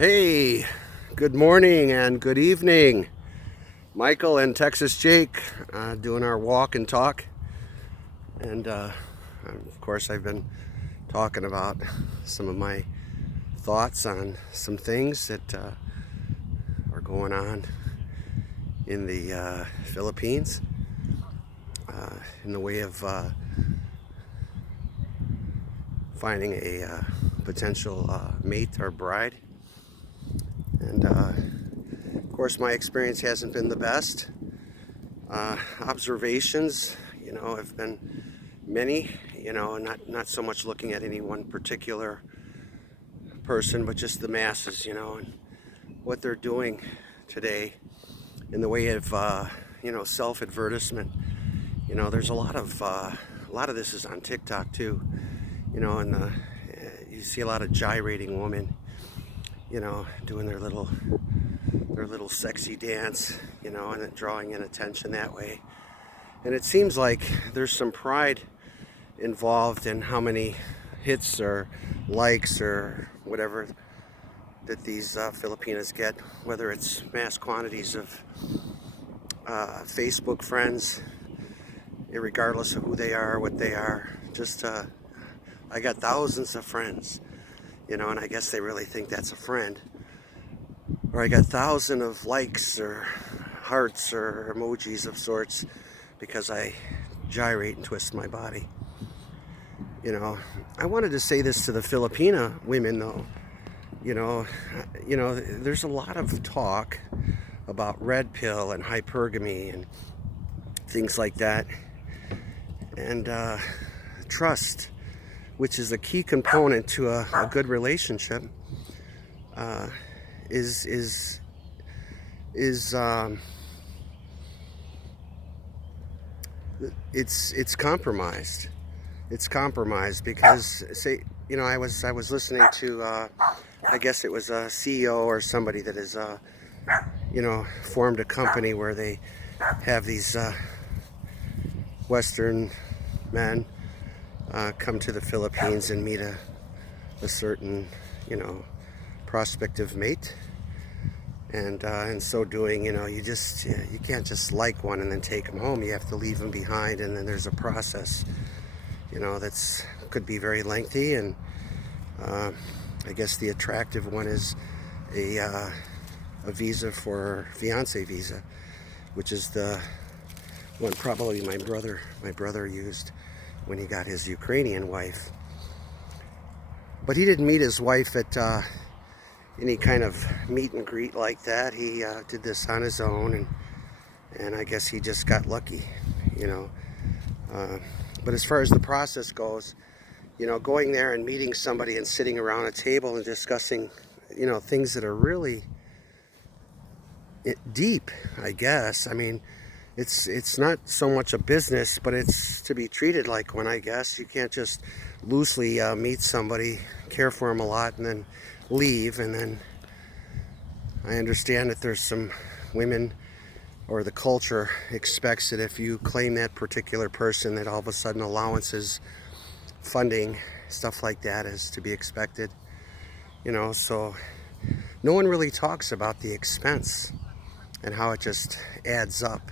Hey, good morning and good evening. Michael and Texas Jake doing our walk and talk. And of course, I've been talking about some of my thoughts on some things that are going on in the Philippines in the way of finding a potential mate or bride. And of course, my experience hasn't been the best. Observations, have been many, not so much looking at any one particular person, but just the masses, and what they're doing today in the way of, self-advertisement. There's a lot of this is on TikTok too, and you see a lot of gyrating women, doing their little sexy dance, and then drawing in attention that way. And it seems like there's some pride involved in how many hits or likes or whatever that these Filipinas get, whether it's mass quantities of Facebook friends, regardless of who they are, what they are. Just I got thousands of friends, and I guess they really think that's a friend. Or I got thousands of likes or hearts or emojis of sorts because I gyrate and twist my body. I wanted to say this to the Filipina women though. There's a lot of talk about red pill and hypergamy and things like that. And trust, which is a key component to a good relationship, is it's compromised. It's compromised because I was listening to I guess it was a CEO or somebody that has formed a company where they have these Western men come to the Philippines and meet a certain prospective mate, and in so doing, you can't just like one and then take them home. You have to leave them behind, and then there's a process, that's could be very lengthy. And I guess the attractive one is a visa for fiance visa, which is the one probably my brother used when he got his Ukrainian wife. But he didn't meet his wife at any kind of meet and greet like that. He did this on his own, and I guess he just got lucky, But as far as the process goes, going there and meeting somebody and sitting around a table and discussing, things that are really deep, I guess. I mean, it's not so much a business, but it's to be treated like one, I guess. You can't just loosely meet somebody, care for them a lot, and then leave. And then I understand that there's some women, or the culture expects that if you claim that particular person, that all of a sudden allowances, funding, stuff like that is to be expected. So no one really talks about the expense and how it just adds up.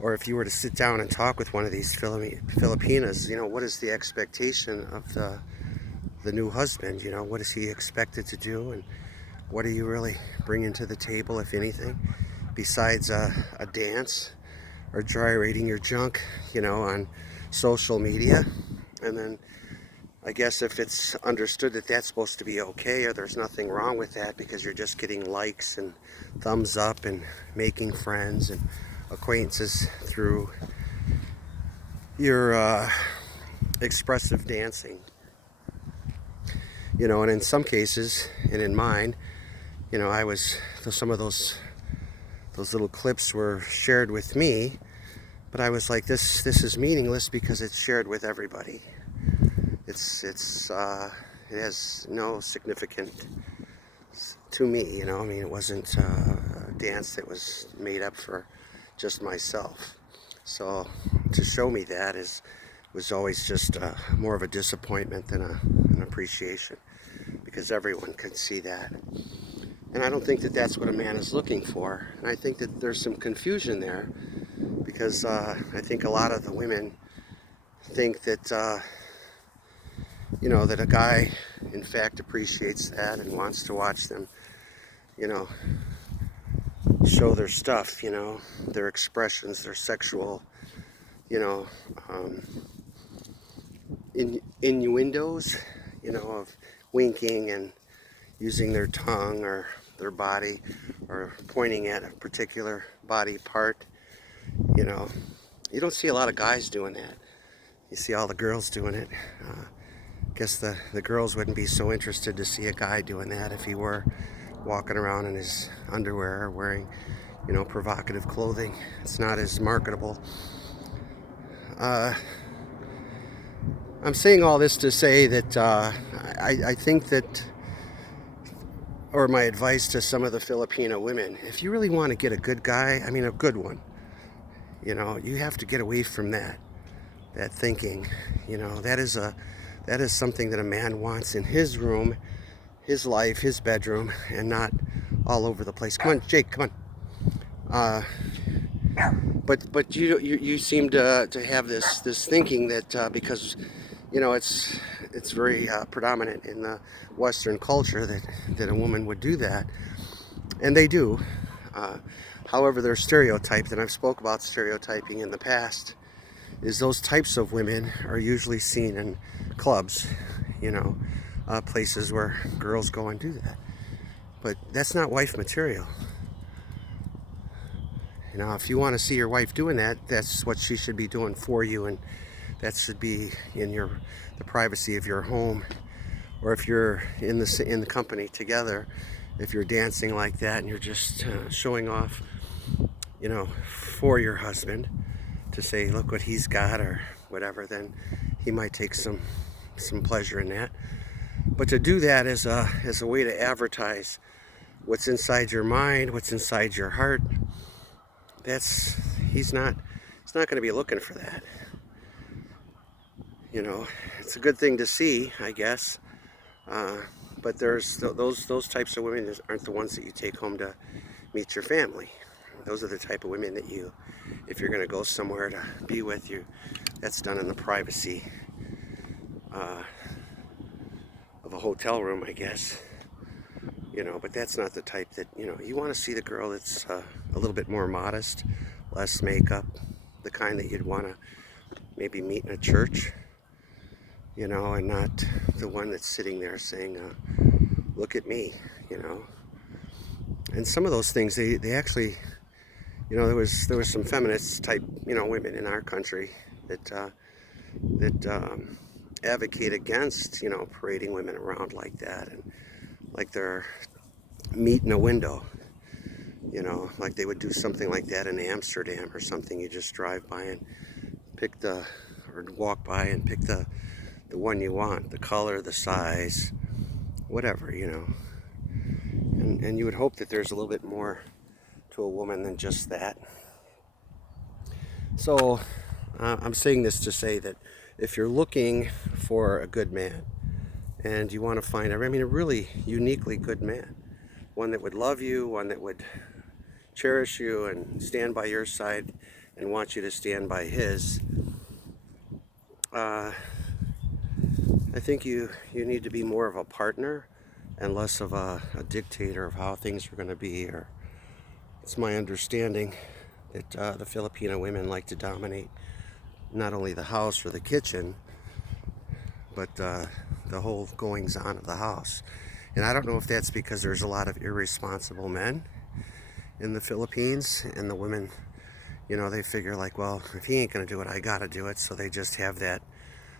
Or if you were to sit down and talk with one of these Filipinas, what is the expectation of the new husband? What is he expected to do, and what are you really bringing to the table, if anything, besides a dance or gyrating your junk, on social media? And then I guess if it's understood that that's supposed to be okay, or there's nothing wrong with that because you're just getting likes and thumbs up and making friends and acquaintances through your expressive dancing, and in some cases, and in mine, some of those little clips were shared with me, but I was like, this is meaningless because it's shared with everybody. It has no significance to me, I mean, it wasn't a dance that was made up for just myself. So to show me that was always just more of a disappointment than an appreciation, because everyone could see that. And I don't think that that's what a man is looking for. And I think that there's some confusion there because I think a lot of the women think that, that a guy in fact appreciates that and wants to watch them, you know, show their stuff, their expressions, their sexual, you know, um, innuendos, of winking and using their tongue or their body or pointing at a particular body part. You don't see a lot of guys doing that. You see all the girls doing it. Guess the girls wouldn't be so interested to see a guy doing that if he were walking around in his underwear or wearing, provocative clothing. It's not as marketable. I'm saying all this to say that I think that, or my advice to some of the Filipino women, if you really want to get a good guy, I mean a good one, you have to get away from that thinking. That is something that a man wants in his room, his life, his bedroom, and not all over the place. Come on, Jake, come on. But you seem to have this thinking that because it's very predominant in the Western culture that a woman would do that, and they do. However, they're stereotyped, and I've spoke about stereotyping in the past. Is those types of women are usually seen in clubs, places where girls go and do that. But that's not wife material. If you want to see your wife doing that, that's what she should be doing for you, and that should be in the privacy of your home, or if you're in the company together, if you're dancing like that and you're just showing off, for your husband to say, look what he's got or whatever, then he might take some pleasure in that. But to do that as a way to advertise what's inside your mind, what's inside your heart, he's not going to be looking for that. It's a good thing to see, I guess. But there's those types of women aren't the ones that you take home to meet your family. Those are the type of women that if you're going to go somewhere to be with you, that's done in the privacy of a hotel room, I guess. But that's not the type that, you want to see the girl that's a little bit more modest, less makeup, the kind that you'd want to maybe meet in a church, and not the one that's sitting there saying, look at me, And some of those things, they actually, there was some feminist type, women in our country that advocate against, parading women around like that, and like they're meat in a window, like they would do something like that in Amsterdam or something. You just drive by and or walk by and pick the one you want, the color, the size, whatever, and you would hope that there's a little bit more to a woman than just that. So I'm saying this to say that if you're looking for a good man and you want to find a really uniquely good man, one that would love you, one that would cherish you and stand by your side and want you to stand by his, I think you need to be more of a partner and less of a dictator of how things are going to be. Or it's my understanding that the Filipino women like to dominate not only the house or the kitchen, but the whole goings on of the house. And I don't know if that's because there's a lot of irresponsible men in the Philippines, and the women, they figure like, well, if he ain't going to do it, I got to do it. So they just have that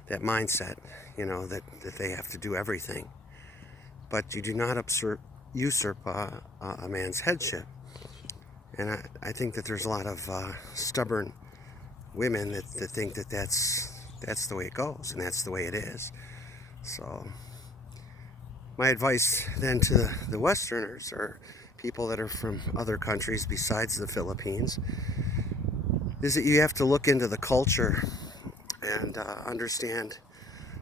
mindset, that they have to do everything. But you do not usurp a man's headship. And I think that there's a lot of stubborn women that think that that's the way it goes, and that's the way it is. So my advice then to the Westerners, or people that are from other countries besides the Philippines, is that you have to look into the culture and understand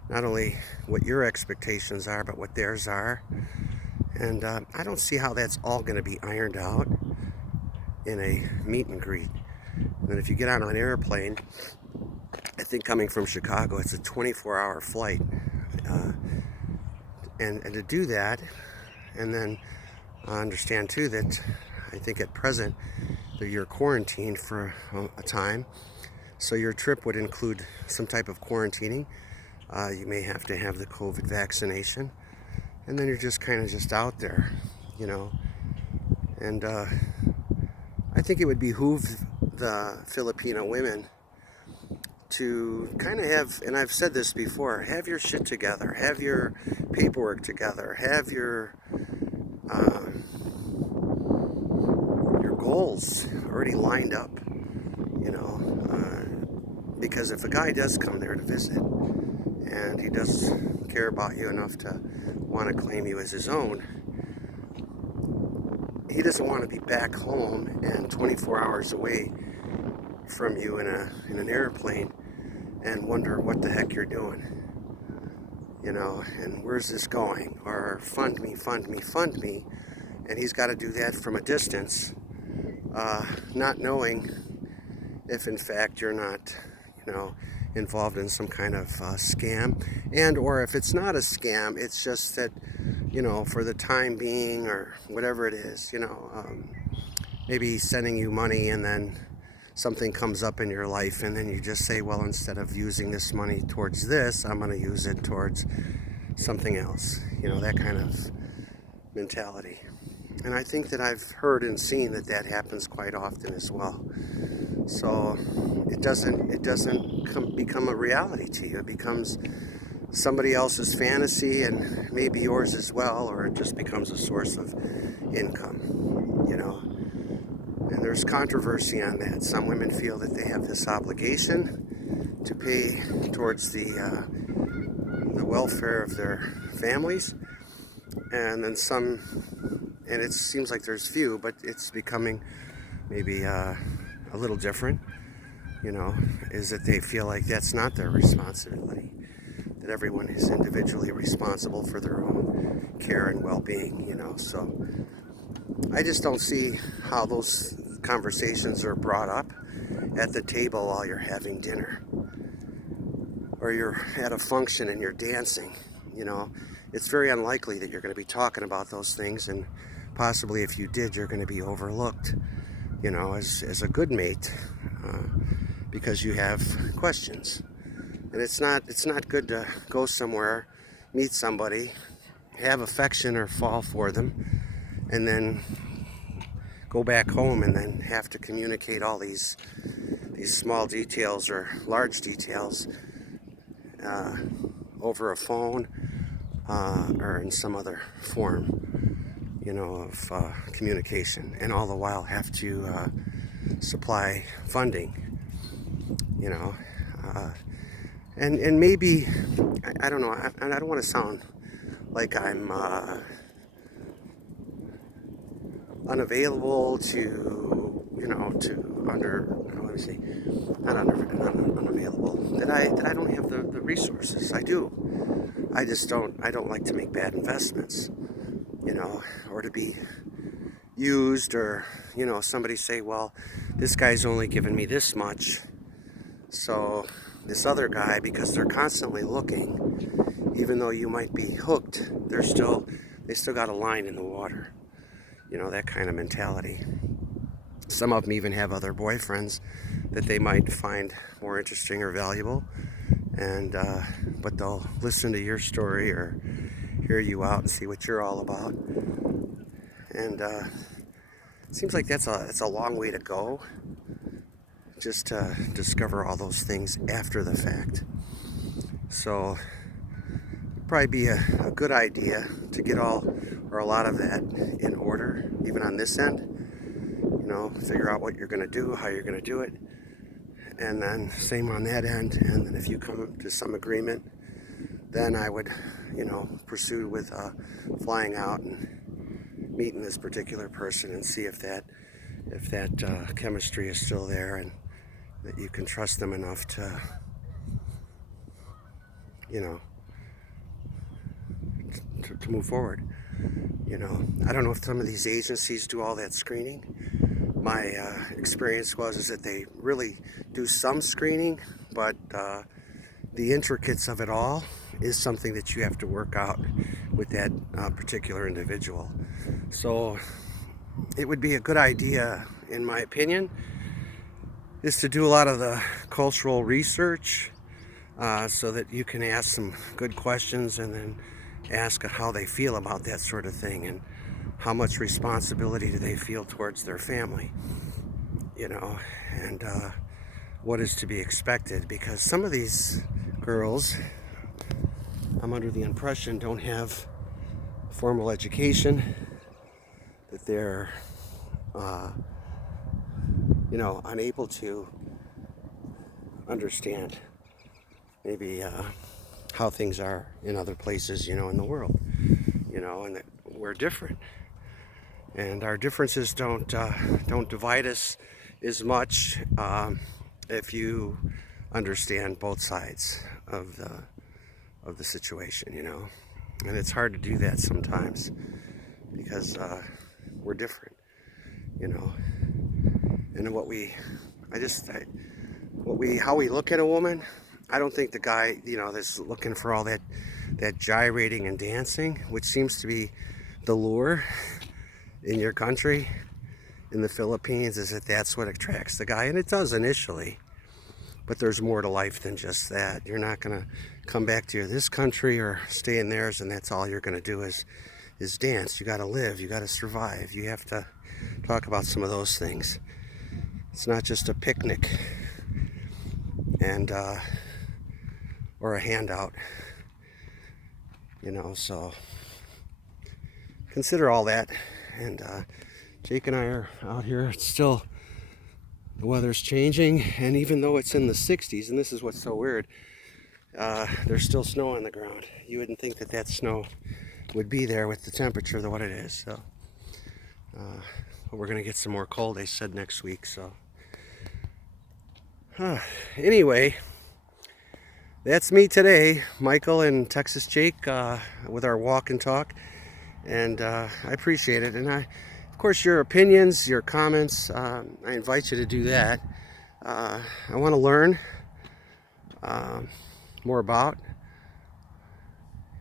not only what your expectations are, but what theirs are, And I don't see how that's all going to be ironed out in a meet and greet. And then if you get on an airplane, I think coming from Chicago, it's a 24-hour flight. Uh, and to do that, and then I understand too that I think at present that you're quarantined for a time. So your trip would include some type of quarantining. You may have to have the COVID vaccination. And then you're just kind of just out there, you know. And I think it would behoove the Filipino women to kind of have, and I've said this before, have your shit together, have your paperwork together, have your goals already lined up, you know, because if a guy does come there to visit and he does care about you enough to want to claim you as his own, he doesn't want to be back home and 24 hours away from you in an airplane and wonder what the heck you're doing, you know, and where's this going, or fund me, fund me, fund me, and he's got to do that from a distance, not knowing if in fact you're not, you know, involved in some kind of scam, and or if it's not a scam, it's just that, you know, for the time being or whatever it is, you know, maybe sending you money and then something comes up in your life and then you just say, well, instead of using this money towards this, I'm going to use it towards something else, you know, that kind of mentality. And I think that I've heard and seen that that happens quite often as well. So it doesn't become a reality to you. It becomes somebody else's fantasy and maybe yours as well, or it just becomes a source of income, you know. And there's controversy on that. Some women feel that they have this obligation to pay towards the welfare of their families, and then some, and it seems like there's few, but it's becoming maybe a little different, you know, is that they feel like that's not their responsibility, that everyone is individually responsible for their own care and well-being, you know. So I just don't see how those conversations are brought up at the table while you're having dinner, or you're at a function and you're dancing, you know. It's very unlikely that you're going to be talking about those things, and possibly if you did, you're going to be overlooked, you know, as a good mate, because you have questions. And it's not good to go somewhere, meet somebody, have affection or fall for them, and then go back home and then have to communicate all these small details or large details over a phone or in some other form, you know, of communication, and all the while have to supply funding, you know. And maybe, I don't know, I don't want to sound like I'm unavailable to, you know, to let me see, not unavailable, that I don't have the resources. I do. I just I don't like to make bad investments, you know, or to be used, or, you know, somebody say, well, this guy's only giving me this much, so this other guy, because they're constantly looking, even though you might be hooked, they still got a line in the water, you know, that kind of mentality. Some of them even have other boyfriends that they might find more interesting or valuable, and but they'll listen to your story or hear you out and see what you're all about. And it seems like it's a long way to go, just to discover all those things after the fact. So it'd probably be a good idea to get all or a lot of that in order, even on this end. You know, figure out what you're going to do, how you're going to do it, and then same on that end. And then if you come to some agreement, then I would, you know, pursue with flying out and meeting this particular person and see if that chemistry is still there, and that you can trust them enough to, you know, to move forward. You know, I don't know if some of these agencies do all that screening. My experience was is that they really do some screening, but the intricacies of it all is something that you have to work out with that particular individual. So it would be a good idea, in my opinion, is to do a lot of the cultural research so that you can ask some good questions and then ask how they feel about that sort of thing and how much responsibility do they feel towards their family, you know, and what is to be expected, because some of these girls, I'm under the impression, don't have formal education, that they're you know, unable to understand maybe how things are in other places, you know, in the world, you know, and that we're different, and our differences don't divide us as much if you understand both sides of the situation, you know. And it's hard to do that sometimes because we're different, you know. And how we look at a woman, I don't think the guy, you know, that's looking for all that gyrating and dancing, which seems to be the lure in your country, in the Philippines, is that that's what attracts the guy, and it does initially. But there's more to life than just that. You're not gonna come back to this country or stay in theirs, and that's all you're gonna do is dance. You gotta live. You gotta survive. You have to talk about some of those things. It's not just a picnic and or a handout, you know. So consider all that. And Jake and I are out here. It's still, the weather's changing, and even though it's in the 60s, and this is what's so weird, there's still snow on the ground. You wouldn't think that that snow would be there with the temperature of what it is. So but we're gonna get some more cold, they said, next week. So anyway, that's me today, Michael and Texas Jake, with our walk and talk, and I appreciate it. And of course, your opinions, your comments, I invite you to do that. I want to learn more about,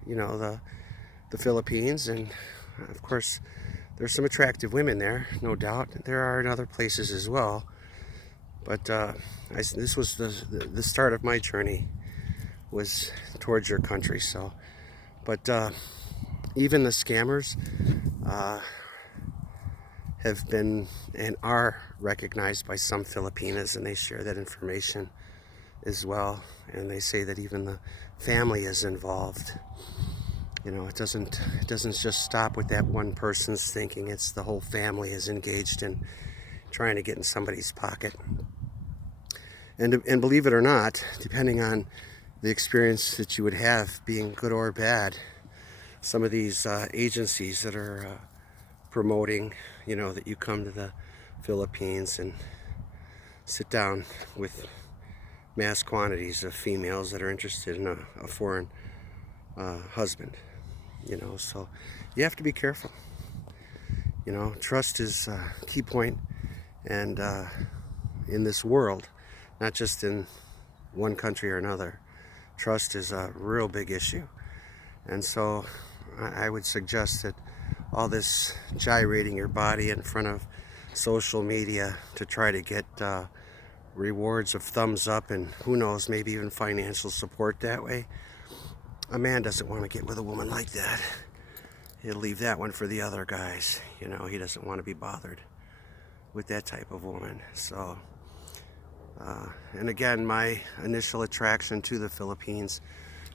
you know, the Philippines, and of course, there's some attractive women there, no doubt. There are in other places as well. But this was the start of my journey, was towards your country. So, but even the scammers have been and are recognized by some Filipinas, and they share that information as well. And they say that even the family is involved. You know, it doesn't just stop with that one person's thinking. It's the whole family is engaged in trying to get in somebody's pocket. And believe it or not, depending on the experience that you would have, being good or bad, some of these agencies that are promoting, you know, that you come to the Philippines and sit down with mass quantities of females that are interested in a foreign husband, you know. So you have to be careful. You know, trust is a key point, and in this world, not just in one country or another, trust is a real big issue. And so I would suggest that all this gyrating your body in front of social media to try to get rewards of thumbs up and who knows, maybe even financial support that way, a man doesn't want to get with a woman like that. He'll leave that one for the other guys. You know, he doesn't want to be bothered with that type of woman. So and again, my initial attraction to the Philippines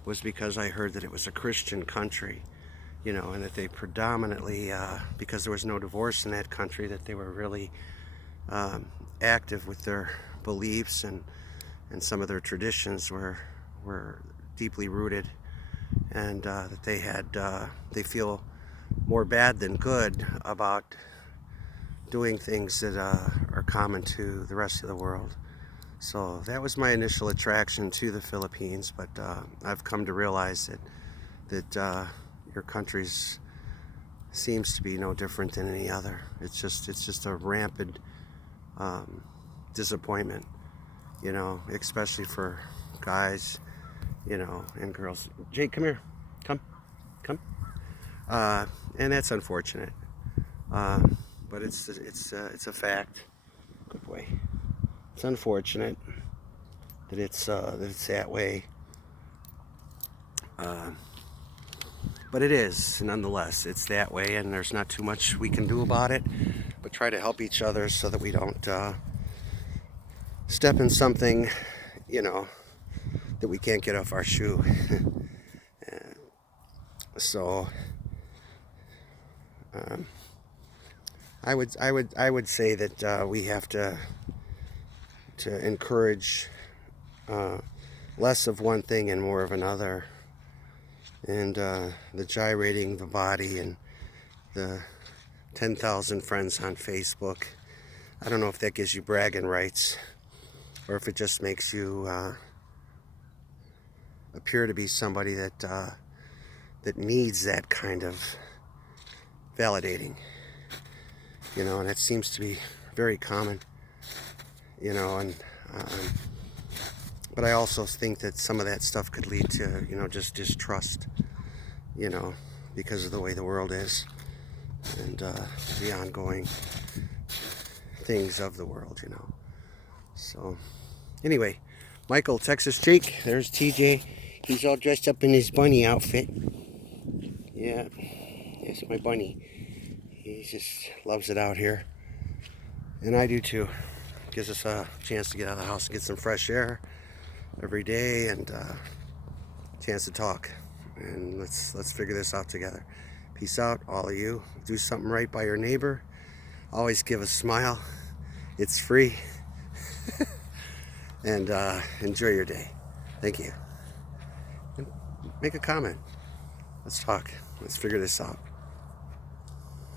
was because I heard that it was a Christian country, you know, and that they predominantly, because there was no divorce in that country, that they were really active with their beliefs, and some of their traditions were deeply rooted, and that they feel more bad than good about doing things that are common to the rest of the world. So that was my initial attraction to the Philippines, but I've come to realize that your country's seems to be no different than any other. It's just a rampant disappointment, you know, especially for guys, you know, and girls. Jake, come here. Come. And that's unfortunate. But it's a fact. Good boy. It's unfortunate that it's that way. But it is, nonetheless. It's that way, and there's not too much we can do about it. But try to help each other so that we don't step in something, you know, that we can't get off our shoe. So I would say that we have to encourage less of one thing and more of another. And the gyrating the body and the 10,000 friends on Facebook, I don't know if that gives you bragging rights or if it just makes you appear to be somebody that needs that kind of validating, you know, and it seems to be very common, you know, and but I also think that some of that stuff could lead to, you know, just distrust, you know, because of the way the world is and the ongoing things of the world, you know. So anyway, Michael, Texas Jake, there's TJ. He's all dressed up in his bunny outfit. Yeah, that's my bunny. He just loves it out here. And I do too. Gives us a chance to get out of the house and get some fresh air every day, and a chance to talk. And let's figure this out together. Peace out, all of you. Do something right by your neighbor. Always give a smile. It's free. And enjoy your day. Thank you. And make a comment. Let's talk. Let's figure this out.